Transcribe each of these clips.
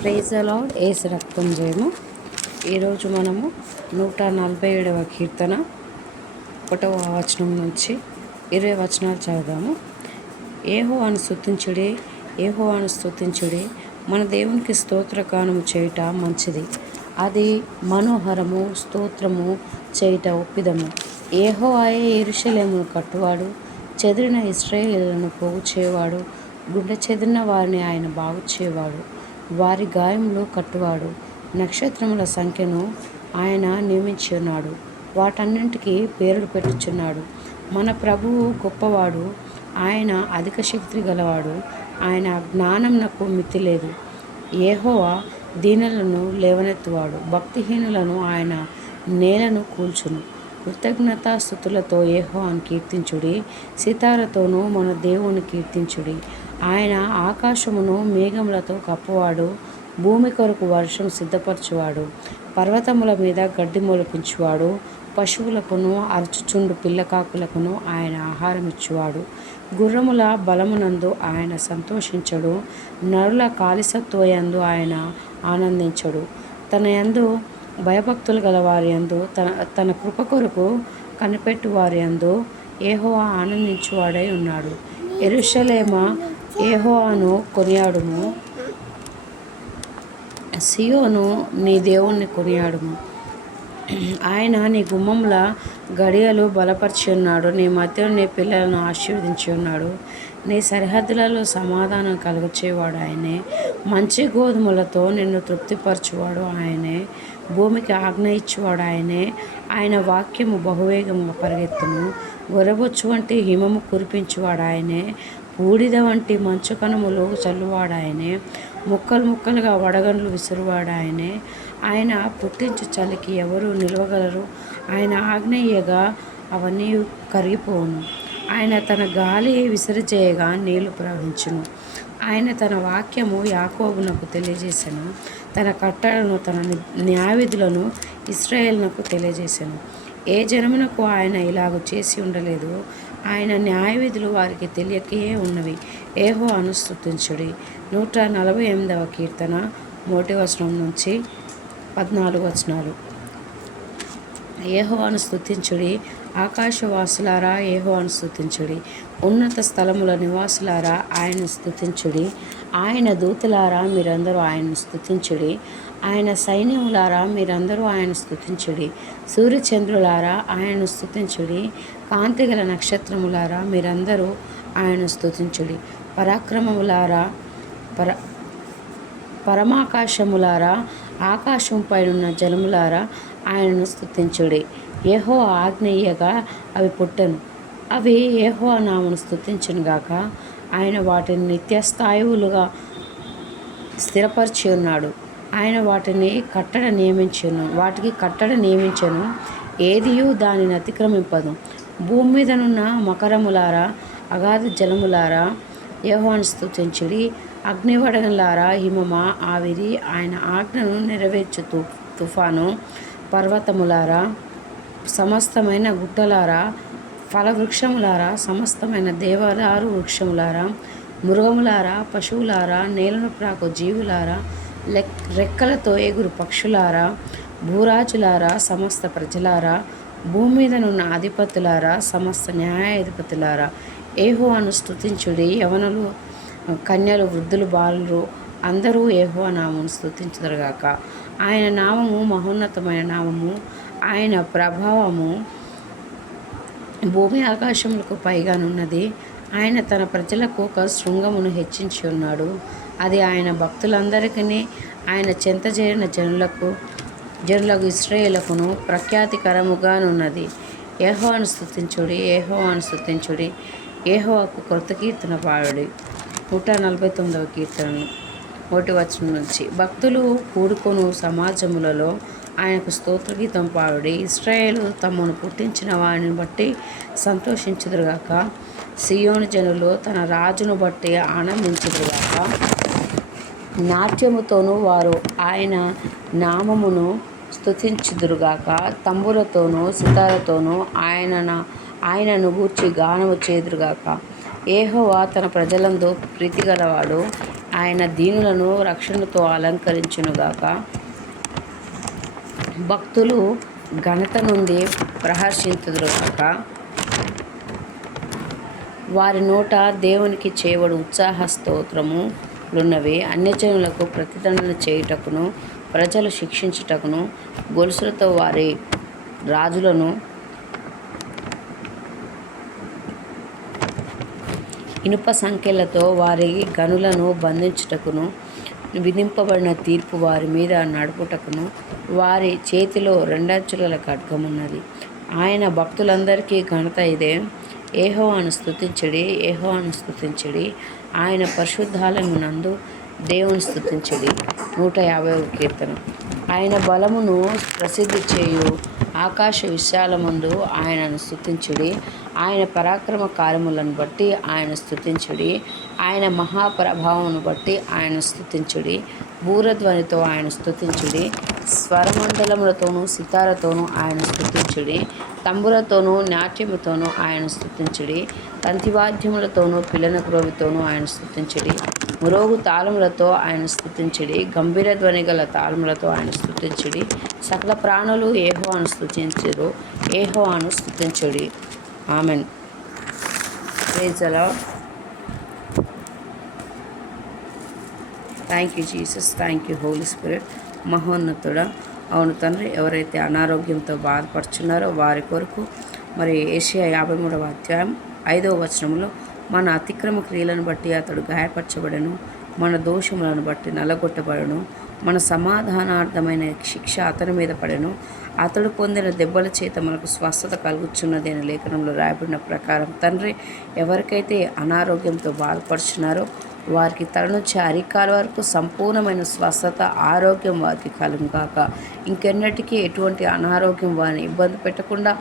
Praise the lord. యేసు రక్తం జయము. ఈరోజు మనము 147వ కీర్తన 1వ వచనం నుంచి 20 వచనాలు చదువుదాము. యెహోవాను స్తుతించుడి, యెహోవాను స్తుతించుడి, మన దేవునికి స్తోత్రగానము చేయుట మంచిది, అది మనోహరము. స్తోత్రము చేయుట ఒప్పిదము. యెహోవాయే యెరూషలేమును కట్టువాడు, చెదిరిన ఇశ్రాయేలును పోగు చేయవాడు. గుండె చెదిరిన వారిని ఆయన బాగు చేయవాడు, వారి గాయములు కట్టువాడు. నక్షత్రముల సంఖ్యను ఆయన నియమించి ఉన్నాడు, వాటన్నింటికి పేర్లు పెట్టుచున్నాడు. మన ప్రభువు గొప్పవాడు, ఆయన అధిక శక్తి గలవాడు, ఆయన జ్ఞానమునకు మితి లేదు. యెహోవా దీనులను లేవనెత్తువాడు, భక్తిహీనులను ఆయన నేలను కూల్చును. కృతజ్ఞతాస్తుతులతో యెహోవాను కీర్తించుడి, సితారతోనూ మన దేవుని కీర్తించుడి. ఆయన ఆకాశమును మేఘములతో కప్పువాడు, భూమి కొరకు వర్షం సిద్ధపరచువాడు. పర్వతముల మీద గడ్డి మొలిపించువాడు, పశువులకును అరచుచుండు పిల్లకాకులకును ఆయన ఆహారం ఇచ్చువాడు. గుర్రముల బలమునందు ఆయన సంతోషించడు, నరుల కాలిసత్వయందు ఆయన ఆనందించడు. తన యందు భయభక్తులు గల వారి యందు, తన కృప కొరకు కనిపెట్టు వారి యందు యెహోవా ఆనందించువాడై ఉన్నాడు. యెరూషలేమా, యెహోవాను కొనియాడుము, సీయోను నీ దేవుణ్ణి కొనియాడుము. ఆయన నీ గుమ్మముల గడియలు బలపరిచి ఉన్నాడు, నీ మధ్యలో నీ పిల్లలను ఆశీర్వదించి ఉన్నాడు. నీ సరిహద్దులలో సమాధానం కలుగచేవాడు ఆయనే, మంచి గోధుమలతో నిన్ను తృప్తిపరచువాడు ఆయనే, భూమికి ఆజ్ఞ ఇచ్చువాడు ఆయనే. ఆయన వాక్యము బహువేగముగా పరిగెత్తును, గొర్రెబొచ్చు వంటి హిమము కురిపించువాడు ఆయనే, బూడిద వంటి మంచు కణములు చల్లువాడు ఆయనే, ముక్కలు ముక్కలుగా వడగండ్లు విసురువాడు ఆయనే. ఆయన పుట్టించు చలికి ఎవరు నిలవగలరు? ఆయన ఆజ్ఞేయగా అవన్నీ కరిగిపోవును. ఆయన తన గాలి విసిరిచేయగా నీళ్లు ప్రవహించును. ఆయన తన వాక్యము యాకోబునకు తెలియజేసెను, తన కట్టడను తన న్యాయవిధులను ఇశ్రాయేలునకు తెలియజేసెను. ఏ జనమునకు ఆయన ఇలాగ చేసి ఉండలేదు, ఆయన న్యాయవిధులు వారికి తెలియకే ఉన్నవి. యెహోవాను స్తుతించుడి. 148వ కీర్తన 1వ వచనం నుంచి 14 వచనాలు. యెహోవాను స్తుతించుడి, ఆకాశవాసులారా యెహోవాను స్తుతించుడి, ఉన్నత స్థలముల నివాసులారా ఆయనను స్తుతించుడి. ఆయన దూతలారా మీరందరూ ఆయనను స్తుతించుడి, ఆయన సైన్యములారా మీరందరూ ఆయన స్తుతించుడి. సూర్యచంద్రులారా ఆయనను స్తుతించుడి, కాంతిగల నక్షత్రములారా మీరందరూ ఆయనను స్తుతించుడి. పరాక్రమములారా పరమాకాశములారా, ఆకాశం పైనున్న జలములారా ఆయనను స్తుతించుడి. యెహోవా ఆజ్ఞేయగా అవి పుట్టెను, అవి యెహోవా నామమును స్తుతించునుగాక. ఆయన వాటిని నిత్యస్థాయువులుగా స్థిరపరిచి ఉన్నాడు. ఆయన వాటికి కట్టడ నియమించెను, ఏదియూ దానిని అతిక్రమింపదు. భూమి మీదనున్న మకరములారా, అగాధ జలములారా యెహోవాను స్తుతించుడి. అగ్నివడగంలారా, హిమమా, ఆవిరి, ఆయన ఆజ్ఞను నెరవేర్చు తుఫాను, పర్వతములారా, సమస్తమైన గుట్టలారా, ఫలవృక్షములారా, సమస్తమైన దేవదారు వృక్షములారా, మృగములారా, పశువులారా, నేలను ప్రాకు జీవులారా, రెక్కలతో ఎగురు పక్షులారా, భూరాజులారా, సమస్త ప్రజలారా, భూమి మీదనున్న అధిపతులారా, సమస్త న్యాయాధిపతులారా యెహోవాను స్తుతించుడి. యవనులు, కన్యలు, వృద్ధులు, బాలురు అందరూ యెహోవా నామమును స్తుతించుదురుగాక. ఆయన నామము మహోన్నతమైన నామము, ఆయన ప్రభావము భూమి ఆకాశములకు పైగానున్నది. ఆయన తన ప్రజలకు ఒక శృంగమును హెచ్చించి ఉన్నాడు, అది ఆయన భక్తులందరికీ, ఆయన చెంత చేరిన జనులకు ఇశ్రాయేలుకును ప్రఖ్యాతికరముగానున్నది. యెహోవాను స్తుతించుడి, యెహోవాను స్తుతించుడి, యెహోవాకు కొత్త కీర్తన పాడుడి. 149వ కీర్తన 1వ వచనం నుంచి. భక్తులు కూడుకొను సమాజములలో ఆయనకు స్తోత్రగీతం పాడుడి. ఇశ్రాయేలు తమను పుట్టించిన వారిని బట్టి సంతోషించుదురుగాక. సీయోను జనులు తన రాజును బట్టి ఆనందించుదురుగాక. నాట్యముతోనూ వారు ఆయన నామమును స్తుతించుదురుగాక. తంబురతోనూ సితారతోనూ ఆయనను గూర్చి గానము చేదురుగాక. యెహోవా తన ప్రజలందు ప్రీతిగలవాడు, ఆయన దీనులను రక్షణతో అలంకరించునుగాక. భక్తులు ఘనత నుండి ప్రహర్షింతురుగాక. వారి నోట దేవునికి చేయబడు ఉత్సాహ స్తోత్రములున్నవి. అన్యజనులకు ప్రతిదండన చేయుటకును ప్రజలు శిక్షించుటకును గొలుసులతో వారి రాజులను ఇనుప సంఖ్యలతో వారి గనులను బంధించుటకును విధింపబడిన తీర్పు వారి మీద నడుపుటకును వారి చేతిలో రెండంచుల ఖడ్గమున్నది. ఆయన భక్తులందరికీ ఘనత ఇదే. యెహోవాను స్తుతించుడి, యెహోవాను స్తుతించుడి. ఆయన పరిశుద్ధాలయమునందు దేవుని స్తుతించుడి. 150వ కీర్తన. ఆయన బలమును ప్రసిద్ధి చేయు ఆకాశ విశాలమందు ఆయనను స్తుతించుడి. ఆయన పరాక్రమ కార్యములను బట్టి ఆయన స్తుతించుడి. ఆయన మహాప్రభావమును బట్టి ఆయన స్తుతించుడి. బూరధ్వనితో ఆయన స్తుతించుడి. స్వరమండలములతోనూ సితారతోనూ ఆయన స్తుతించుడి. తంబురతోనూ నాట్యముతోనూ ఆయన స్తుతించుడి. తంతివాద్యములతోనూ పిల్లన గ్రోవితోనూ ఆయన స్తుతించుడి. మురోగు తాళములతో ఆయన స్తుతించుడి. గంభీర ధ్వని గల తాళములతో ఆయన స్తుతించుడి. సకల ప్రాణులు యెహోవాను స్తుతించురు, యెహోవాను స్తుతించుడి. Amen. Praise the Lord. Thank you Jesus, thank you Holy Spirit. మహోన్నతుడా, అవును తండ్రి, ఎవరైతే అనారోగ్యంతో బాధపడుచున్నారో వారి కొరకు మరి యెషయా 53వ అధ్యాయం 5వ వచనంలో మన అతిక్రమ క్రియలను బట్టి అతడు గాయపరచబడెను, మన దోషములను బట్టి నలగొట్టబడెను, మన సమాధానార్థమైన శిక్ష అతని మీద పడెను, అతడు పొందిన దెబ్బల చేత మనకు స్వస్థత కలుగుచున్నది అని లేఖనంలో రాయబడిన ప్రకారం తండ్రి, ఎవరికైతే అనారోగ్యంతో బాధపడుచున్నారో వారికి తల నుంచి అరికాల వరకు సంపూర్ణమైన స్వస్థత, ఆరోగ్యం వారికి కలుగుగాక. ఇంకెన్నటికీ ఎటువంటి అనారోగ్యం వారిని ఇబ్బంది పెట్టకుండా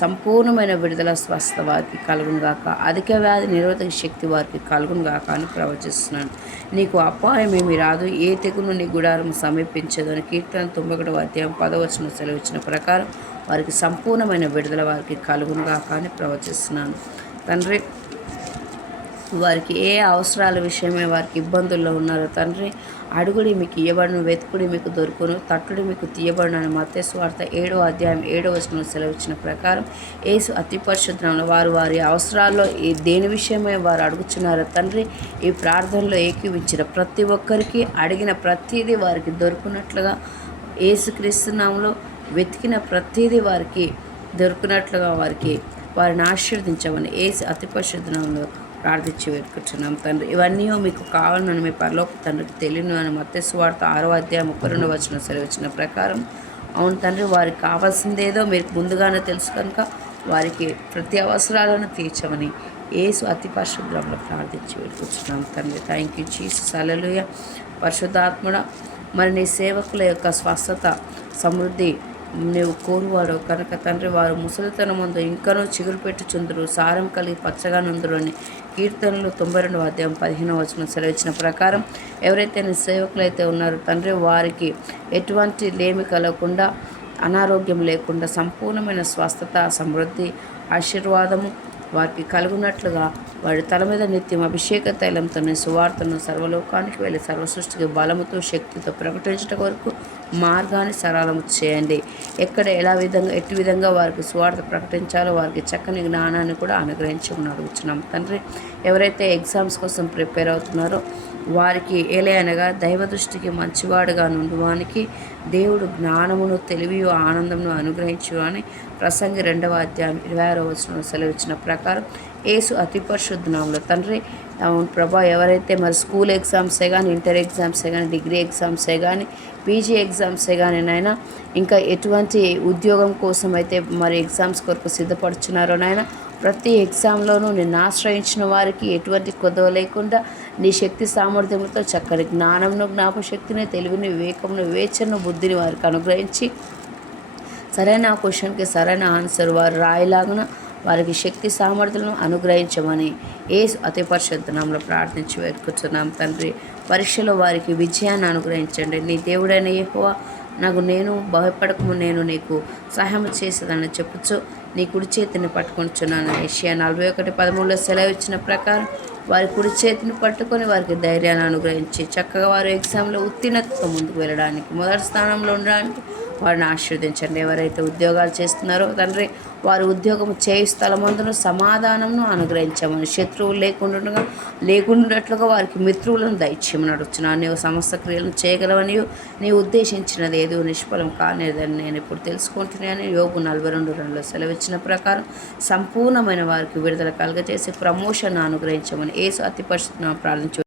సంపూర్ణమైన విడుదల, స్వస్థత వారికి కలుగుగాక. అధిక వ్యాధి నిరోధక శక్తి వారికి కలుగుగాక అని ప్రవచిస్తున్నాను. నీకు అపాయమేమి రాదు, ఏ తెగులు నీ గుడారం సమీపించదు అని కీర్తన 91వ అధ్యాయం 10వ వచనం సెలవిచ్చిన ప్రకారం వారికి సంపూర్ణమైన విడుదల వారికి కలుగుగాక అని ప్రవచిస్తున్నాను. తండ్రి, వారికి ఏ అవసరాల విషయమే వారికి ఇబ్బందుల్లో ఉన్నారో తండ్రి, అడుగుడి మీకు ఇయ్యబడును, వెతుకుడి మీకు దొరుకును, తట్టుడి మీకు తీయబడును అని మత్తయి సువార్త 7వ అధ్యాయం 7వ వచనం సెలవిచ్చిన ప్రకారం యేసు అతి పరిశుద్ధంలో వారు వారి అవసరాల్లో దేని విషయమే వారు అడుగుచున్నారో తండ్రి, ఈ ప్రార్థనలో ఏకీవించిన ప్రతి ఒక్కరికి అడిగిన ప్రతిదీ వారికి దొరుకున్నట్లుగా, యేసుక్రీస్తు నామములో వెతికిన ప్రతిదీ వారికి దొరుకున్నట్లుగా వారిని ఆశీర్వదించమని యేసు అతి పరిశుద్ధ నామములో ప్రార్థించి వేడుకుంటున్నాం తండ్రి. ఇవన్నీ మీకు కావాలని మీ పరలోక తండ్రికి తెలియను అని మత్తయి సువార్త 6వ అధ్యాయం 32వ వచనం సెలవిచ్చిన ప్రకారం, అవును తండ్రి, వారికి కావాల్సిందేదో మీరు ముందుగానే తెలుసు కనుక వారికి ప్రతి అవసరాలను తీర్చమని యేసు అతి పరిశుద్ధంలో ప్రార్థించి వేడుకుంటున్నాం తండ్రి. Thank you Jesus. హల్లెలూయా. పరిశుద్ధాత్ముడా, మరి నీ సేవకుల యొక్క స్వస్థత, సమృద్ధి నీవు కోరువాడు కనుక తండ్రి, వారు ముసలితనం ముందు ఇంకనూ చిగురు పెట్టుచుందురు, సారం కలిగి పచ్చగా నుందురు అని కీర్తనలు 92వ అధ్యాయం 15వ వచనం సెలవిచ్చిన ప్రకారం ఎవరైతే నీ సేవకులైతే ఉన్నారో తండ్రి, వారికి ఎటువంటి లేమి కలగకుండా, అనారోగ్యం లేకుండా సంపూర్ణమైన స్వస్థత, సమృద్ధి, ఆశీర్వాదము వారికి కలుగునట్లుగా వారి తల మీద నిత్యం అభిషేక తైలంతో సువార్తను సర్వలోకానికి వెళ్ళి సర్వసృష్టికి బలముతో, శక్తితో ప్రకటించడం వరకు మార్గాన్ని సరళము చేయండి. ఎక్కడ ఎట్టి విధంగా వారికి సువార్త ప్రకటించాలో వారికి చక్కని జ్ఞానాన్ని కూడా అనుగ్రహించమని అడుగుతున్నాం తండ్రి. ఎవరైతే ఎగ్జామ్స్ కోసం ప్రిపేర్ అవుతున్నారో వారికి ఏలయనగా దైవ దృష్టికి మంచివాడుగా నుండువానికి దేవుడు జ్ఞానమును, తెలివియు, ఆనందమును అనుగ్రహించు అని ప్రసంగి 2వ అధ్యాయం 26వ వచనం సెలవిచ్చిన ప్రకారం యేసు అతి పరిశుద్ధ నామములో తండ్రి, అవును ప్రభా, ఎవరైతే మరి స్కూల్ ఎగ్జామ్సే కానీ, ఇంటర్ ఎగ్జామ్సే కానీ, డిగ్రీ ఎగ్జామ్సే కానీ, పీజీ ఎగ్జామ్సే కానీ నాయన, ఇంకా ఎటువంటి ఉద్యోగం కోసం అయితే మరి ఎగ్జామ్స్ కొరకు సిద్ధపడుచున్నారో నాయన, ప్రతి ఎగ్జామ్లోనూ నిన్ను ఆశ్రయించిన వారికి ఎటువంటి కొదవ లేకుండా నీ శక్తి సామర్థ్యంతో చక్కని జ్ఞానంను, జ్ఞాపశక్తిని, తెలివిని, వివేకమును, వివేచనను, బుద్ధిని వారికి అనుగ్రహించి సరైన క్వశ్చన్కి సరైన ఆన్సర్ వారు రాయలాగున వారికి శక్తి సామర్థ్యాలను అనుగ్రహించమని యేసు అతి పరిశుద్ధ నామములో ప్రార్థించి వేడుకుంటున్నాం తండ్రి. పరీక్షలో వారికి విజయాన్ని అనుగ్రహించండి. నీ దేవుడైన యెహోవా నేను భయపడకము, నేను నీకు సహాయం చేసేదని చెప్పుచు నీ కుడి చేతిని పట్టుకొనిచున్నాను. యెషయా 41:13 సెలవు ఇచ్చిన ప్రకారం వారి కుడి చేతిని పట్టుకొని వారికి ధైర్యాన్ని అనుగ్రహించి చక్కగా వారు ఎగ్జామ్లో ఉత్తీర్ణతతో ముందుకు వెళ్ళడానికి, మొదటి స్థానంలో ఉండడానికి వారిని ఆశీర్వదించండి. ఎవరైతే ఉద్యోగాలు చేస్తున్నారో తండ్రి, వారి ఉద్యోగం చేయు స్థలమందును సమాధానంను అనుగ్రహించమని, శత్రువులు లేకుండాట్లుగా వారికి మిత్రులను దయచేయమని అడుగుతున్నాను. నీవు సమస్త క్రియలను చేయగలవని, నీవు ఉద్దేశించినది ఏదో నిష్ఫలం కానిదని నేను ఇప్పుడు తెలుసుకుంటున్నాను. యోబు 42:2 సెలవిచ్చిన ప్రకారం సంపూర్ణమైన వారికి విడుదల కలుగజేసి ప్రమోషన్ అనుగ్రహించమని యేసు అతి పరిశుద్ధ నామమున ప్రార్థించు.